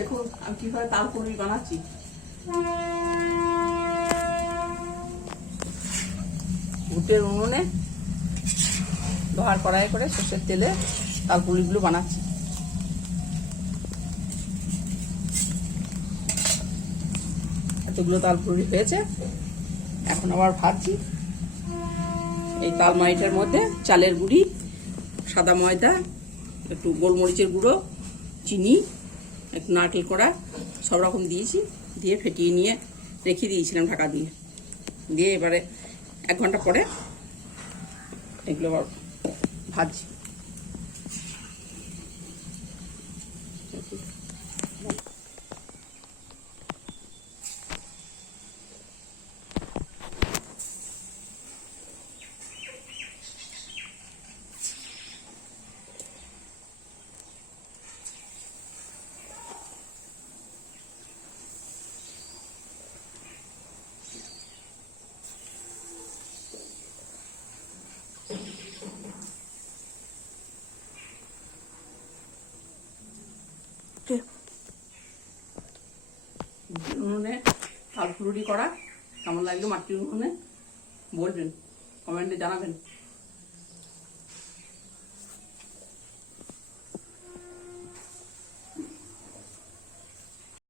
দেখুন আমি কিভাবে তাল পুরি বানাচ্ছি। ভুটের উনুনে লোহার কড়াই করে সর্ষের তেলে তাল পুরিগুলো বানাচ্ছি। এতগুলো তাল পুরি হয়েছে, এখন আবার ভাজছি। এই তাল মাইটার মধ্যে চালের গুঁড়ি, সাদা ময়দা, একটু গোলমরিচের গুঁড়ো, চিনি, একটু নারকেল কোড়া সব রকম দিয়েছি, দিয়ে ফেটিয়ে নিয়ে রেখে দিয়েছিলাম ঢাকা দিয়ে। দিয়ে এবারে 1 ঘন্টা পরে এগুলো আবার ভাজছি। উনুনে তাল পুরি করা কেমন লাগলো মাটির উনুনে বলবেন, কমেন্টে জানাবেন।